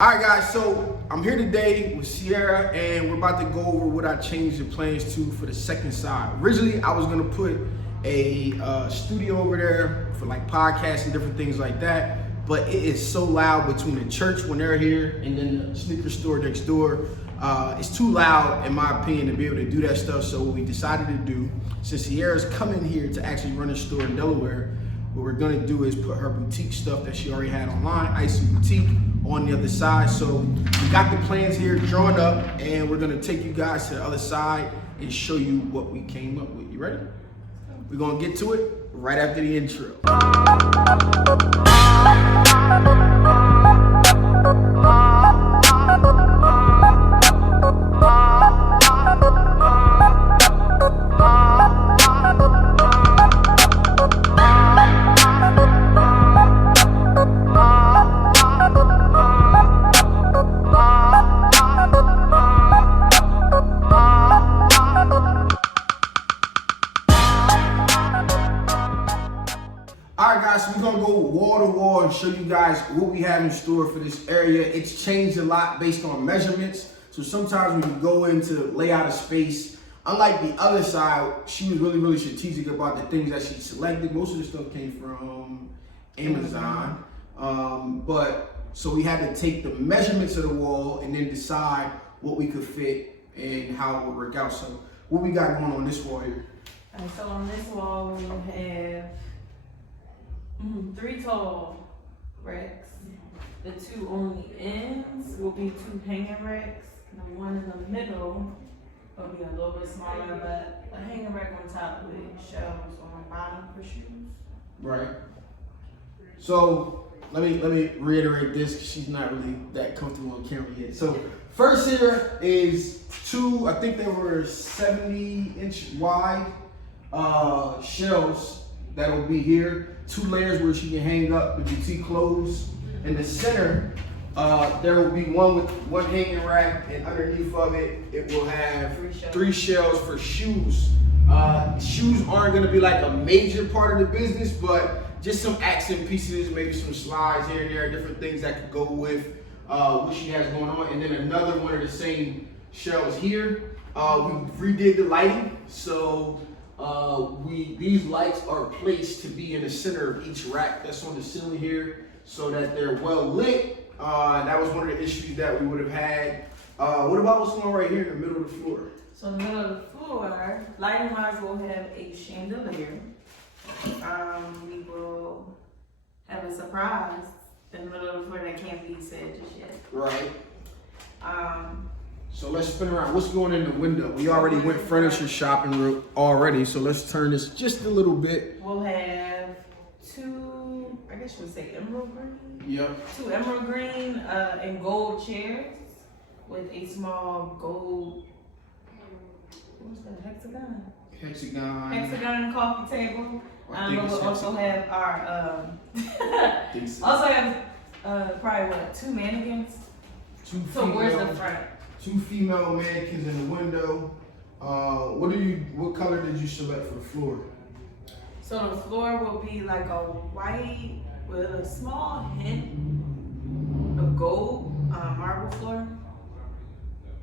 All right, guys, so I'm here today with Ciera, and we're about to go over what I changed the plans to for the second side. Originally, I was gonna put a studio over there for like podcasts and different things like that, but it is so loud between the church when they're here and then the sneaker store next door. It's too loud, in my opinion, to be able to do that stuff. So what we decided to do, since Ciera's coming here to actually run a store in Delaware, what we're gonna do is put her boutique stuff that she already had online, Icy Boutique, on the other side. So we got the plans here drawn up, and we're gonna take you guys to the other side and show you what we came up with. You ready? We're gonna get to it right after the intro. Alright guys, so we're gonna go wall to wall and show you guys what we have in store for this area. It's changed a lot based on measurements. So sometimes when you go into lay out a space, unlike the other side, she was really strategic about the things that she selected. Most of the stuff came from Amazon. But so we had to take the measurements of the wall and then decide what we could fit and how it would work out. So what we got going on this wall here? Alright, so on this wall we have 3 tall racks. The 2 on the ends will be 2 hanging racks. The one in the middle will be a little bit smaller, but a hanging rack on top with shelves on the bottom for shoes. Right. So let me reiterate this because she's not really that comfortable on camera yet. So first here is 2, I think they were 70-inch wide shelves that will be here. 2 layers where she can hang up the boutique clothes. In the center, there will be one with 1 hanging rack, and underneath of it, it will have 3 shelves for shoes. Shoes aren't gonna be like a major part of the business, but just some accent pieces, maybe some slides here and there, different things that could go with what she has going on. And then another one of the same shelves here. We redid the lighting, so these lights are placed to be in the center of each rack that's on the ceiling here, so that they're well lit. That was one of the issues that we would have had. What about what's going on right here in the middle of the floor? So in the middle of the floor, lighting wise, we'll have a chandelier. We will have a surprise in the middle of the floor that can't be said just yet. Right. So let's spin around. What's going in the window? We already went furniture shopping already, so let's turn this just a little bit. We'll have 2, I guess you would say emerald green? Yep. 2 emerald green and gold chairs with a small gold, what's that, hexagon coffee table. But we'll also have our, probably what, 2 mannequins? 2 So where's the front? 2 female mannequins in the window. What color did you select for the floor? So the floor will be like a white with a small hint of gold marble floor.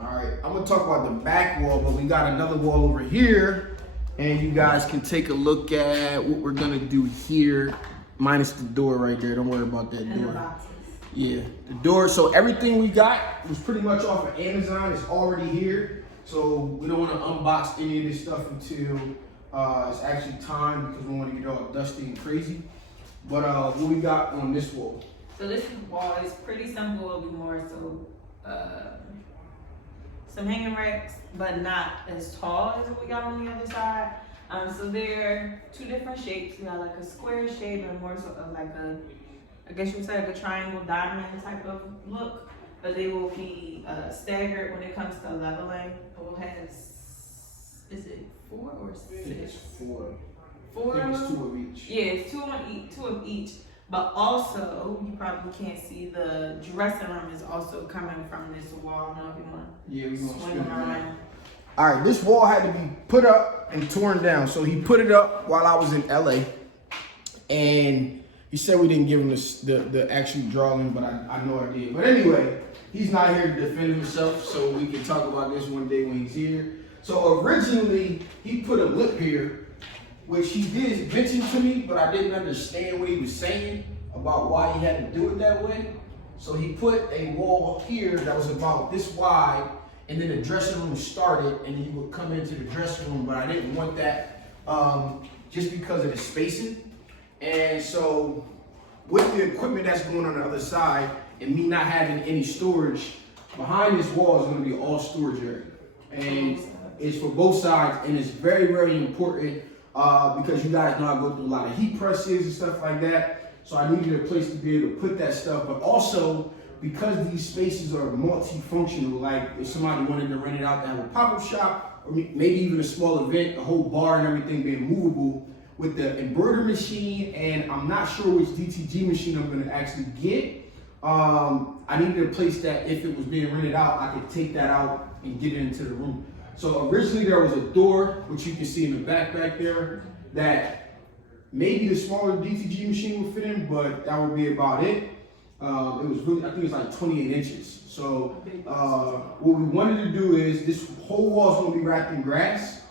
All right, I'm gonna talk about the back wall, but we got another wall over here, and you guys can take a look at what we're gonna do here, minus the door right there. Don't worry about that And door. the boxes. Yeah, the door. So everything we got was pretty much off of Amazon. It's already here. So we don't want to unbox any of this stuff until it's actually time, because we want to get all dusty and crazy. But what we got on this wall? So this wall is pretty simple. It'll be more so some hanging racks, but not as tall as what we got on the other side. So they're 2 different shapes. We got like a square shape and more so of like a, I guess you would say like a triangle diamond type of look, but they will be staggered when it comes to leveling. We'll have, is it 4 or 6? It's 4. 4 I think of it's them? 2 of each. Yeah, it's 2 of each. But also, you probably can't see the dressing room is also coming from this wall. I don't know if you want to We're gonna swing spin it around. All right, this wall had to be put up and torn down. So he put it up while I was in LA, and He said we didn't give him the actual drawing, but I know I did. But anyway, he's not here to defend himself, so we can talk about this one day when he's here. So originally, he put a lip here, which he did mention to me, but I didn't understand what he was saying about why he had to do it that way. So he put a wall here that was about this wide, and then the dressing room started, and he would come into the dressing room, but I didn't want that just because of the spacing. And so with the equipment that's going on the other side, and me not having any storage, behind this wall is going to be all storage area. And it's for both sides, and it's very, very important because you guys know I go through a lot of heat presses and stuff like that. So I needed a place to be able to put that stuff, but also because these spaces are multifunctional, like if somebody wanted to rent it out to have a pop-up shop, or maybe even a small event, the whole bar and everything being movable, with the embroidery machine, and I'm not sure which DTG machine I'm gonna actually get. I needed a place that if it was being rented out, I could take that out and get it into the room. So originally there was a door, which you can see in the back there, that maybe the smaller DTG machine would fit in, but that would be about it. It was really, I think it's like 28 inches. So what we wanted to do is, this whole wall is gonna be wrapped in grass.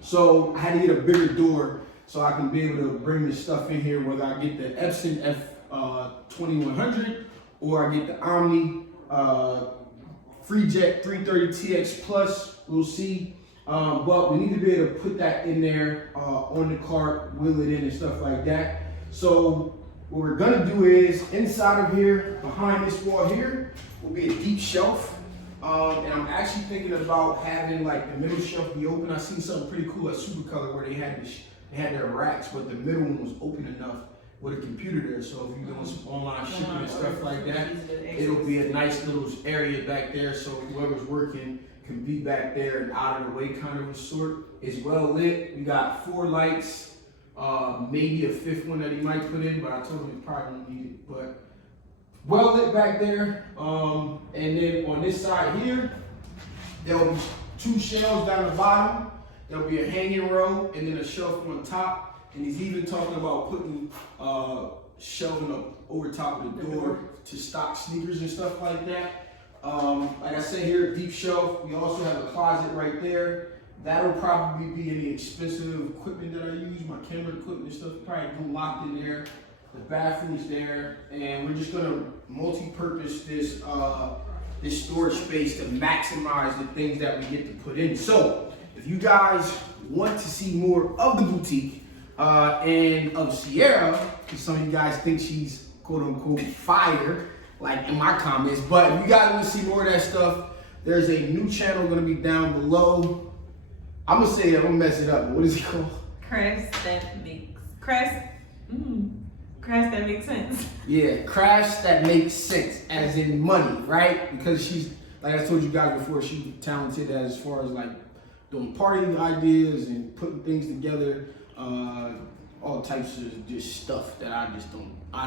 So I had to get a bigger door so I can be able to bring the stuff in here, whether I get the Epson F2100 or I get the Omni FreeJet 330TX Plus, we'll see. But we need to be able to put that in there on the cart, wheel it in and stuff like that. So what we're gonna do is, inside of here, behind this wall here, will be a deep shelf. And I'm actually thinking about having like the middle shelf be open. I seen something pretty cool at Supercolor where they had their racks, but the middle one was open enough with a computer there. So if you're doing some online shipping and stuff like that, it'll be a nice little area back there. So whoever's working can be back there and out of the way kind of a sort. It's well lit. We got 4 lights, maybe a 5th one that he might put in, but I told him he probably won't need it. But well lit back there. And then on this side here, there'll be 2 shelves down the bottom. There'll be a hanging row and then a shelf on top. And he's even talking about putting shelving up over top of the door to stock sneakers and stuff like that. Like I said here, deep shelf. We also have a closet right there. That'll probably be any expensive equipment that I use, my camera equipment and stuff, probably go locked in there. The bathroom's there, and we're just gonna multi-purpose this this storage space to maximize the things that we get to put in. So if you guys want to see more of the boutique and of Ciera, because some of you guys think she's quote unquote fire, like in my comments, but if you guys want to see more of that stuff, there's a new channel gonna be down below. I'm gonna say it, I'm gonna mess it up, but what is it called? Crafts that makes sense. Yeah, crafts that make sense, as in money, right? Because she's, like I told you guys before, she's talented as far as like doing party ideas and putting things together, all types of just stuff that I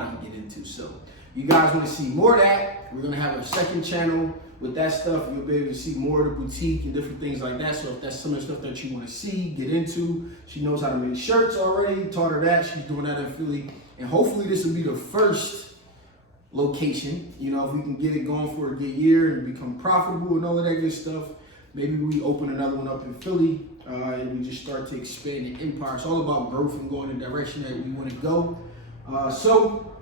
don't get into. So you guys want to see more of that, we're gonna have a second channel with that stuff. You'll be able to see more of the boutique and different things like that. So if that's some of the stuff that you want to see, get into, she knows how to make shirts already, taught her that, she's doing that in Philly. And hopefully this will be the first location. You know, if we can get it going for a good year and become profitable and all of that good stuff, maybe we open another one up in Philly and we just start to expand the empire. It's all about growth and going in the direction that we want to go. So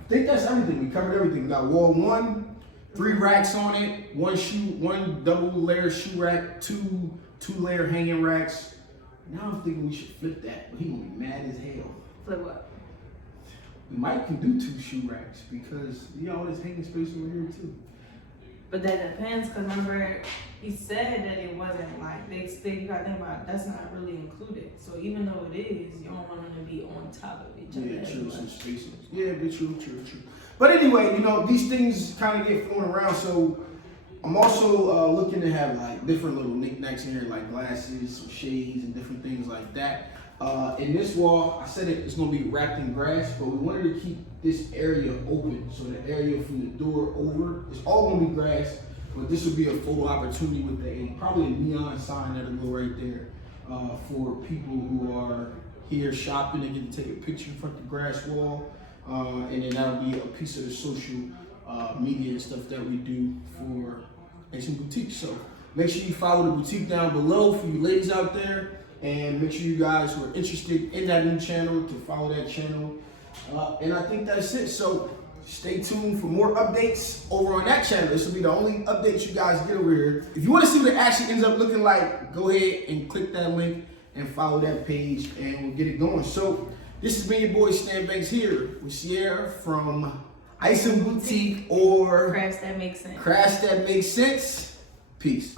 I think that's everything. We covered everything. We got wall 1, 3 racks on it, 1 double layer shoe rack, 2 layer hanging racks. Now I'm thinking we should flip that, but he gonna be mad as hell. Flip what? We might can do 2 shoe racks because you got all this hanging space over here too. But that depends, because remember, he said that it wasn't like, you gotta think about it, that's not really included. So even though it is, you don't want them to be on top of each other. Yeah, true, some spaces. Yeah, but true. But anyway, you know, these things kind of get thrown around, so I'm also looking to have like different little knickknacks in here, like glasses, some shades, and different things like that. In this wall, I said it's gonna be wrapped in grass, but we wanted to keep this area open. So the area from the door over, it's all gonna be grass, but this would be a photo opportunity with probably a neon sign that'll go right there for people who are here shopping and get to take a picture in front of the grass wall. And then that'll be a piece of the social media and stuff that we do for Asian Boutique. So make sure you follow the boutique down below for you ladies out there, and make sure you guys who are interested in that new channel to follow that channel. And I think that's it. So stay tuned for more updates over on that channel. This will be the only updates you guys get over here. If you want to see what it actually ends up looking like, go ahead and click that link and follow that page, and we'll get it going. So this has been your boy Stan Banks here with Ciera from Asian Boutique, or Crafts that make sense. Crafts that make sense. Peace.